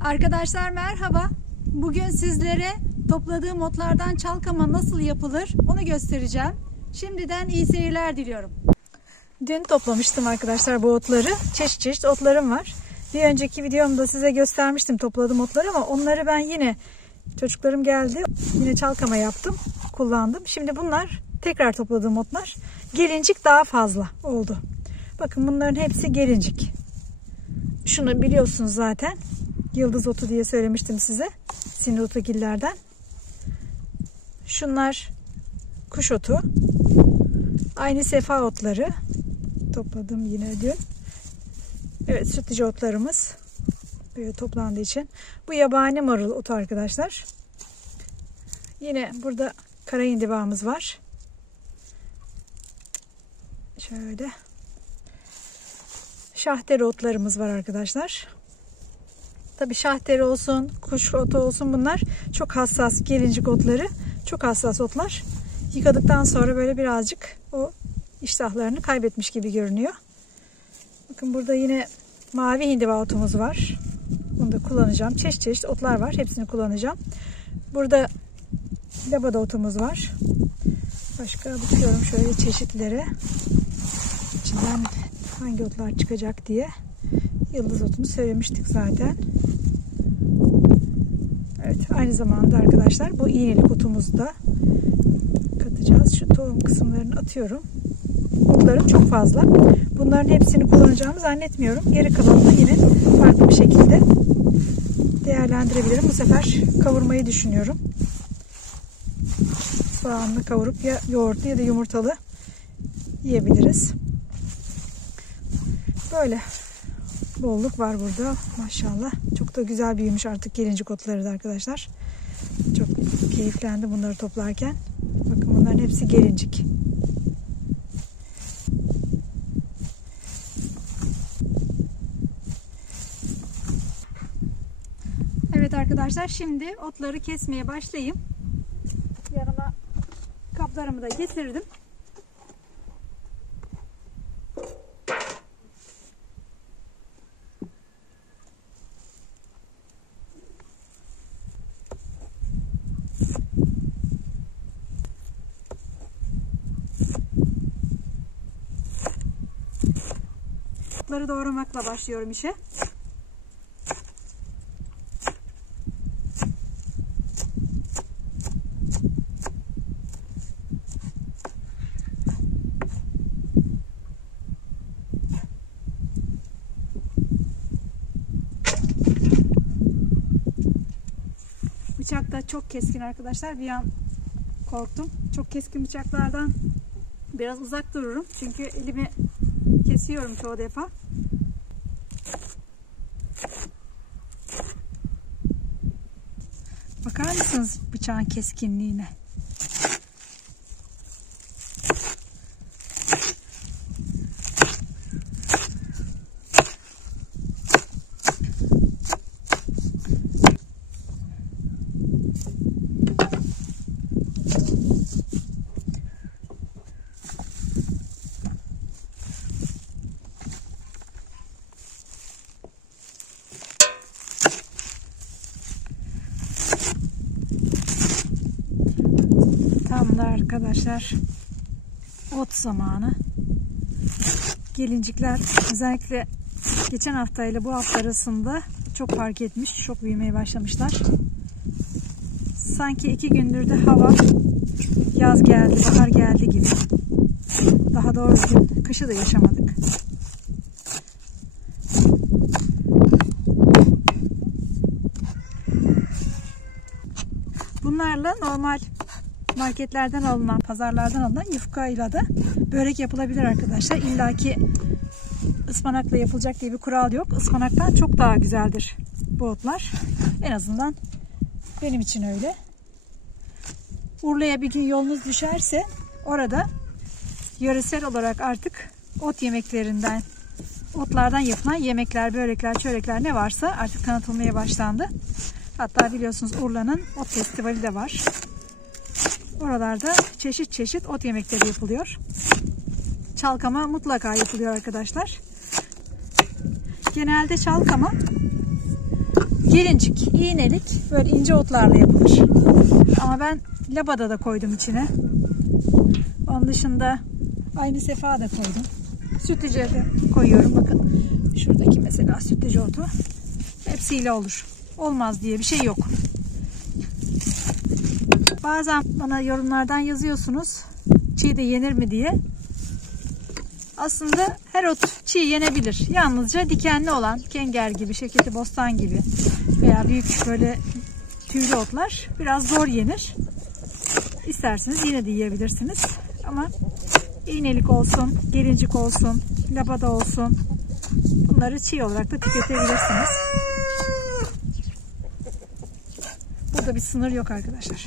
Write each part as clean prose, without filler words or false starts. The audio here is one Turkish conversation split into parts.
Arkadaşlar merhaba. Bugün sizlere topladığım otlardan çalkama nasıl yapılır onu göstereceğim. Şimdiden iyi seyirler diliyorum. Dün toplamıştım arkadaşlar bu otları. Çeşit çeşit otlarım var. Bir önceki videomda size göstermiştim topladığım otları ama onları ben yine çocuklarım geldi. Yine çalkama yaptım. Kullandım. Şimdi bunlar tekrar topladığım otlar. Gelincik daha fazla oldu. Bakın bunların hepsi gelincik. Şunu biliyorsunuz zaten. Yıldız otu diye söylemiştim size. Sinirotogillerden. Şunlar kuş otu. Aynı sefa otları. Topladım yine dün. Evet, sütlüce otlarımız. Böyle toplandığı için. Bu yabani marul otu arkadaşlar. Yine burada kara indibağımız var. Şöyle. Şahteri otlarımız var arkadaşlar. Tabii şahteri olsun, kuş otu olsun, bunlar çok hassas, gelincik otları. Çok hassas otlar. Yıkadıktan sonra böyle birazcık o iştahlarını kaybetmiş gibi görünüyor. Bakın burada yine mavi hindiba otumuz var. Bunu da kullanacağım. Çeşit çeşit otlar var. Hepsini kullanacağım. Burada labada otumuz var. Başka bakıyorum şöyle çeşitlere. İçinden hangi otlar çıkacak diye. Yıldız otunu söylemiştik zaten. Evet, aynı zamanda arkadaşlar bu iğnelik otumuzu da katacağız. Şu tohum kısımlarını atıyorum. Otlarım çok fazla. Bunların hepsini kullanacağımı zannetmiyorum. Geri kalanını yine farklı bir şekilde değerlendirebilirim. Bu sefer kavurmayı düşünüyorum. Soğanla kavurup ya yoğurtlu ya da yumurtalı yiyebiliriz. Böyle bolluk var burada maşallah. Çok da güzel büyümüş artık gelincik otları da arkadaşlar. Çok keyiflendim bunları toplarken. Bakın bunların hepsi gelincik. Evet arkadaşlar, şimdi otları kesmeye başlayayım. Yanıma kaplarımı da getirdim. Otları doğramakla başlıyorum işe. Bıçak da çok keskin arkadaşlar. Bir an korktum. Çok keskin bıçaklardan biraz uzak dururum. Çünkü elimi kesiyorum çoğu defa. Bakar mısınız bıçağın keskinliğine? Tam da arkadaşlar ot zamanı. Gelincikler özellikle geçen hafta ile bu hafta arasında çok fark etmiş. Çok büyümeye başlamışlar. Sanki 2 gündür de hava yaz geldi, bahar geldi gibi. Daha doğrusu kışı da yaşamadık. Bunlarla normal marketlerden alınan, pazarlardan alınan yufkayla da börek yapılabilir arkadaşlar. İlla ki ıspanakla yapılacak diye bir kural yok. Ispanaktan çok daha güzeldir bu otlar. En azından benim için öyle. Urla'ya bir gün yolunuz düşerse orada yöresel olarak artık ot yemeklerinden, otlardan yapılan yemekler, börekler, çörekler ne varsa artık tanıtılmaya başlandı. Hatta biliyorsunuz Urla'nın ot festivali de var. Oralarda çeşit çeşit ot yemekleri yapılıyor. Çalkama mutlaka yapılıyor arkadaşlar. Genelde çalkama gelincik, iğnelik böyle ince otlarla yapılır. Ama ben labada da koydum içine. Onun dışında aynı sefa da koydum. Sütlüce de koyuyorum. Bakın şuradaki mesela sütlüce otu. Hepsiyle olur. Olmaz diye bir şey yok. Bazen bana yorumlardan yazıyorsunuz. Çiğ de yenir mi diye. Aslında her ot çiğ yenebilir. Yalnızca dikenli olan kenger gibi, şekilli bostan gibi veya büyük böyle tüylü otlar biraz zor yenir. İsterseniz yine de yiyebilirsiniz. Ama iğnelik olsun, gelincik olsun, labada olsun, bunları çiğ olarak da tüketebilirsiniz. Burada bir sınır yok arkadaşlar.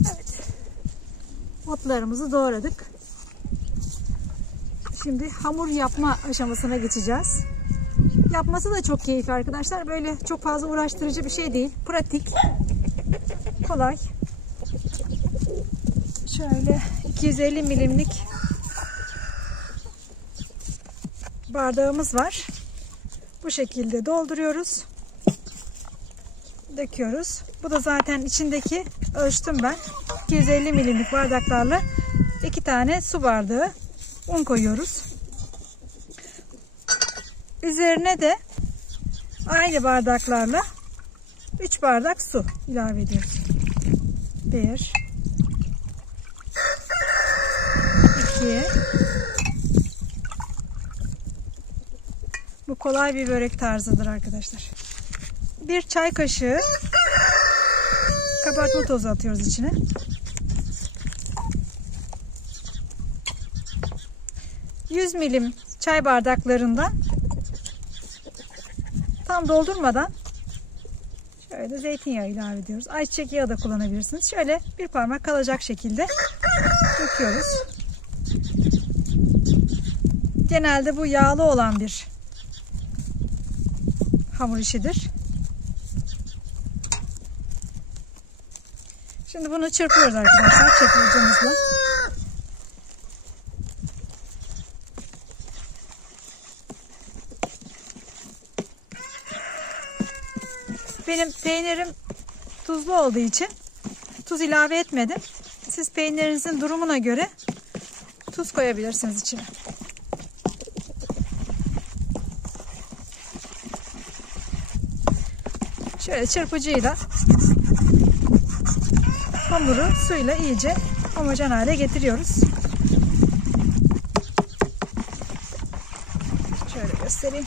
Evet. Otlarımızı doğradık. Şimdi hamur yapma aşamasına geçeceğiz. Yapması da çok keyifli arkadaşlar. Böyle çok fazla uğraştırıcı bir şey değil. Pratik. Kolay. Şöyle 250 milimlik bardağımız var. Bu şekilde dolduruyoruz. Döküyoruz. Bu da zaten içindeki, ölçtüm ben. 250 milimlik bardaklarla 2 tane su bardağı un koyuyoruz. Üzerine de aynı bardaklarla 3 bardak su ilave ediyoruz. 1 2. Bu kolay bir börek tarzıdır arkadaşlar. 1 çay kaşığı kabartma tozu atıyoruz içine. ...100 milim çay bardaklarından tam doldurmadan şöyle zeytinyağı ilave ediyoruz. Ayçiçek yağı da kullanabilirsiniz. Şöyle bir parmak kalacak şekilde döküyoruz. Genelde bu yağlı olan bir hamur işidir. Şimdi bunu çırpıyoruz arkadaşlar çırpıcımızla. Benim peynirim tuzlu olduğu için tuz ilave etmedim. Siz peynirinizin durumuna göre tuz koyabilirsiniz içine. Şöyle çırpıcıyla hamuru suyla iyice homojen hale getiriyoruz. Şöyle göstereyim.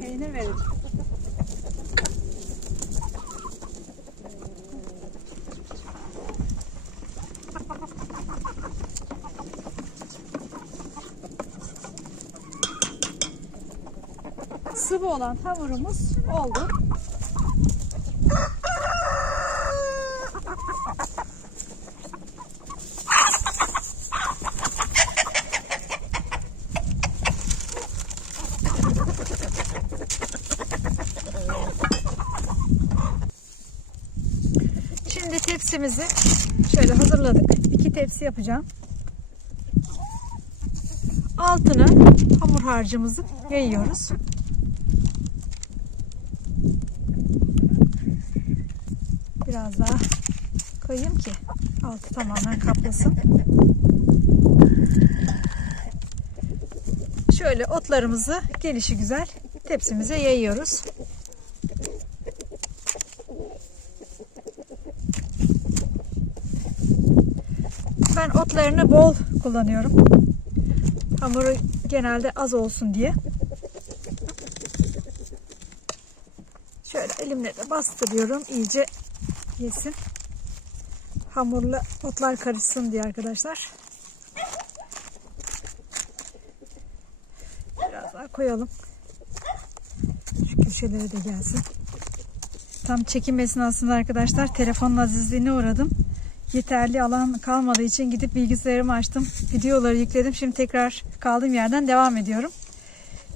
Peynir verelim. Sıvı olan hamurumuz oldu. Şimdi tepsimizi şöyle hazırladık. 2 tepsi yapacağım. Altına hamur harcımızı yayıyoruz. Biraz daha koyayım ki altı tamamen kaplasın. Şöyle otlarımızı gelişigüzel tepsimize yayıyoruz. Ben otlarını bol kullanıyorum. Hamuru genelde az olsun diye. Şöyle elimle de bastırıyorum. İyice yesin. Hamurla otlar karışsın diye arkadaşlar. Biraz daha koyalım. Şu köşelere de gelsin. Tam çekim esnasında arkadaşlar telefonun azizliğine uğradım. Yeterli alan kalmadığı için gidip bilgisayarımı açtım. Videoları yükledim. Şimdi tekrar kaldığım yerden devam ediyorum.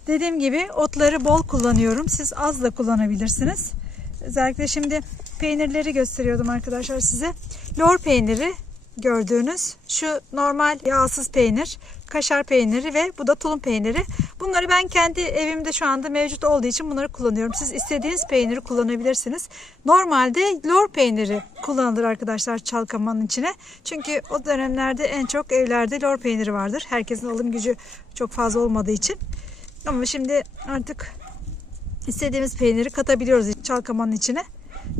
Dediğim gibi otları bol kullanıyorum. Siz az da kullanabilirsiniz. Özellikle şimdi peynirleri gösteriyordum arkadaşlar size. Lor peyniri gördüğünüz şu normal yağsız peynir, kaşar peyniri ve bu da tulum peyniri. Bunları ben kendi evimde şu anda mevcut olduğu için bunları kullanıyorum. Siz istediğiniz peyniri kullanabilirsiniz. Normalde lor peyniri kullanılır arkadaşlar çalkamanın içine. Çünkü o dönemlerde en çok evlerde lor peyniri vardır. Herkesin alım gücü çok fazla olmadığı için. Ama şimdi artık istediğimiz peyniri katabiliyoruz çalkamanın içine.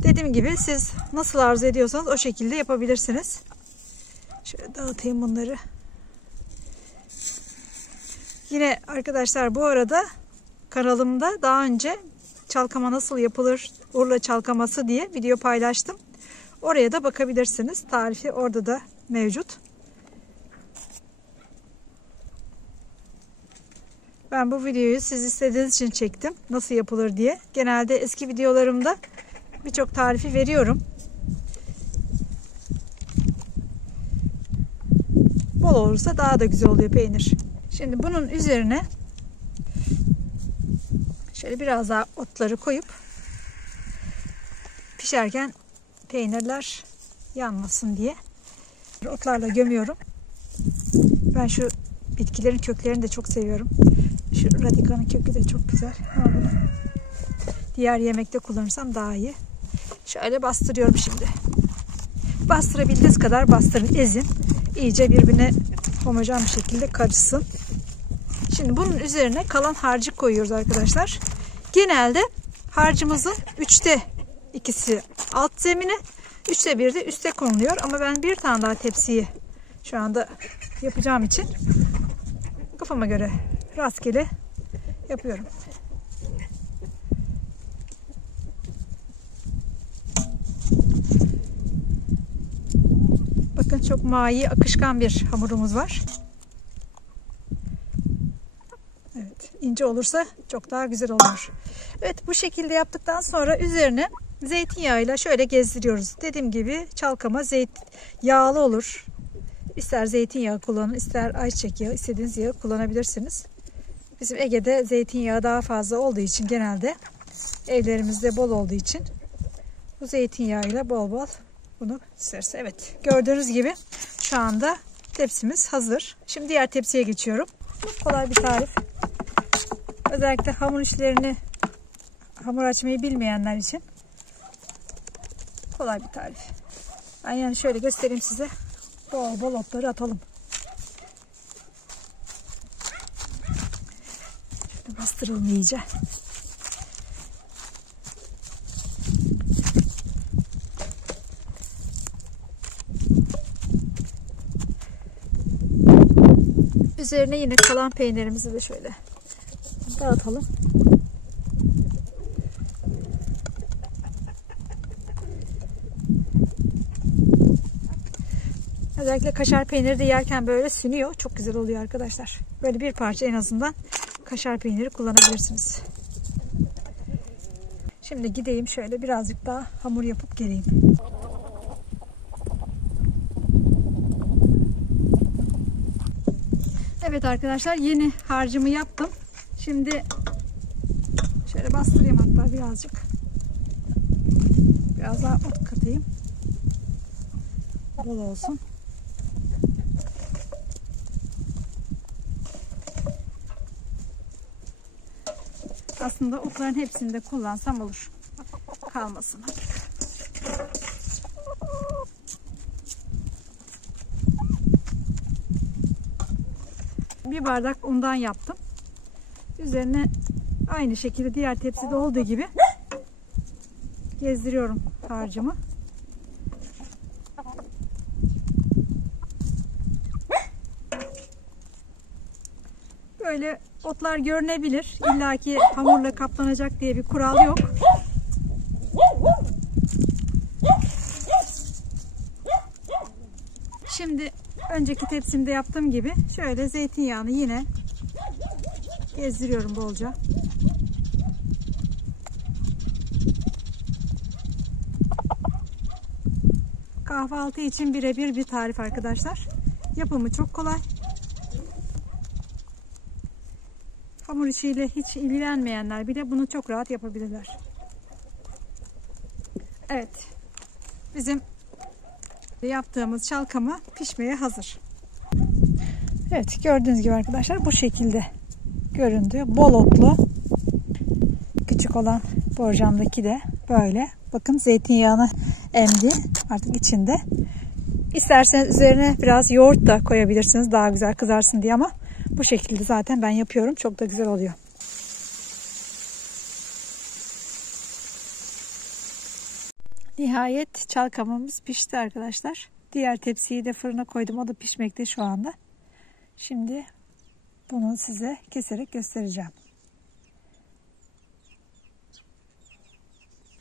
Dediğim gibi siz nasıl arzu ediyorsanız o şekilde yapabilirsiniz. Şöyle dağıtayım bunları. Yine arkadaşlar bu arada kanalımda daha önce çalkama nasıl yapılır, Urla çalkaması diye video paylaştım. Oraya da bakabilirsiniz. Tarifi orada da mevcut. Ben bu videoyu siz istediğiniz için çektim. Nasıl yapılır diye. Genelde eski videolarımda birçok tarifi veriyorum. Bol olursa daha da güzel oluyor peynir. Şimdi bunun üzerine şöyle biraz daha otları koyup pişerken peynirler yanmasın diye otlarla gömüyorum. Ben şu bitkilerin köklerini de çok seviyorum. Şu radikanın kökü de çok güzel. Ama bunu diğer yemekte kullanırsam daha iyi. Şöyle bastırıyorum şimdi. Bastırabildiğiniz kadar bastırın, ezin. İyice birbirine homojen bir şekilde karışsın. Şimdi bunun üzerine kalan harcı koyuyoruz arkadaşlar. Genelde harcımızın 3'te 2'si alt zemine, 3'te 1'i de üste konuluyor. Ama ben bir tane daha tepsiyi şu anda yapacağım için kafama göre rastgele yapıyorum. Bakın çok mayi, akışkan bir hamurumuz var. Evet, ince olursa çok daha güzel olur. Evet, bu şekilde yaptıktan sonra üzerine zeytinyağıyla şöyle gezdiriyoruz. Dediğim gibi çalkama yağlı olur. İster zeytinyağı kullanın, ister ayçiçek yağı, istediğiniz yağı kullanabilirsiniz. Bizim Ege'de zeytinyağı daha fazla olduğu için, genelde evlerimizde bol olduğu için bu zeytinyağıyla bol bol bunu serse. Evet, gördüğünüz gibi şu anda tepsimiz hazır. Şimdi diğer tepsiye geçiyorum. Kolay bir tarif. Özellikle hamur işlerini, hamur açmayı bilmeyenler için kolay bir tarif. Ben yani şöyle göstereyim size. Bol bol otları atalım. Şöyle bastıralım iyice. Üzerine yine kalan peynirimizi de şöyle dağıtalım. Özellikle kaşar peyniri de yerken böyle sünüyor. Çok güzel oluyor arkadaşlar. Böyle bir parça en azından kaşar peyniri kullanabilirsiniz. Şimdi gideyim şöyle birazcık daha hamur yapıp geleyim. Evet arkadaşlar, yeni harcımı yaptım. Şimdi şöyle bastırayım hatta birazcık. Biraz daha ot katayım. Bol olsun. Aslında otların hepsini de kullansam olur. Kalmasın. Bir bardak undan yaptım. Üzerine aynı şekilde diğer tepside olduğu gibi gezdiriyorum harcımı. Böyle otlar görünebilir. İlla ki hamurla kaplanacak diye bir kural yok. Şimdi önceki tepsimde yaptığım gibi şöyle zeytinyağını yine gezdiriyorum bolca. Kahvaltı için birebir bir tarif arkadaşlar. Yapımı çok kolay. Hamur işiyle hiç ilgilenmeyenler bile bunu çok rahat yapabilirler. Evet. Bizim yaptığımız çalkama pişmeye hazır. Evet, gördüğünüz gibi arkadaşlar bu şekilde göründü. Bol otlu. Küçük olan borcamdaki de böyle. Bakın zeytinyağını emdi artık içinde. İsterseniz üzerine biraz yoğurt da koyabilirsiniz. Daha güzel kızarsın diye ama bu şekilde zaten ben yapıyorum. Çok da güzel oluyor. Nihayet çalkamamız pişti arkadaşlar. Diğer tepsiyi de fırına koydum. O da pişmekte şu anda. Şimdi bunu size keserek göstereceğim.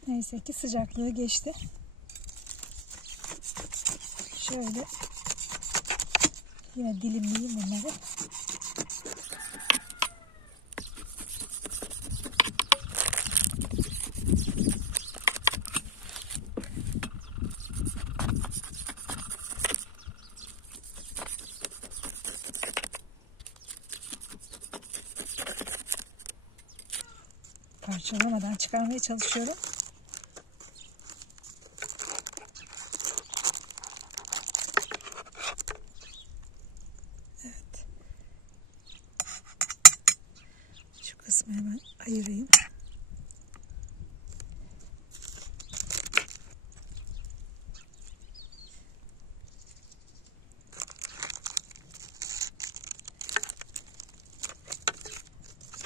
Neyse ki sıcaklığı geçti. Şöyle yine dilimleyeyim bunları. Parçalamadan çıkarmaya çalışıyorum. Evet. Şu kısmı hemen ayırayım.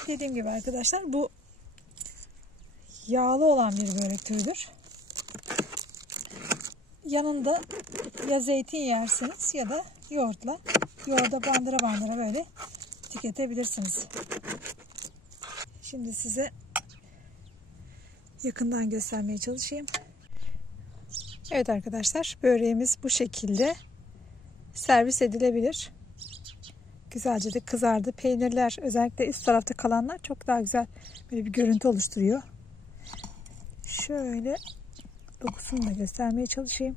Dediğim gibi arkadaşlar bu yağlı olan bir börek türüdür. Yanında ya zeytin yersiniz ya da yoğurtla. Yoğurda bandıra bandıra böyle tüketebilirsiniz. Şimdi size yakından göstermeye çalışayım. Evet arkadaşlar, böreğimiz bu şekilde servis edilebilir. Güzelce de kızardı. Peynirler, özellikle üst tarafta kalanlar çok daha güzel böyle bir görüntü oluşturuyor. Şöyle dokusunu da göstermeye çalışayım.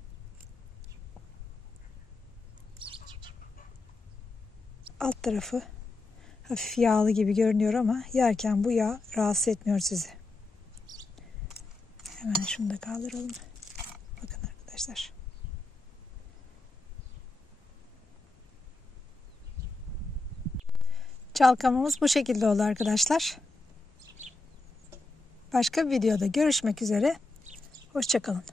Alt tarafı hafif yağlı gibi görünüyor ama yerken bu yağ rahatsız etmiyor sizi. Hemen şunu da kaldıralım. Bakın arkadaşlar. Çalkamamız bu şekilde oldu arkadaşlar. Başka bir videoda görüşmek üzere. Hoşça kalın.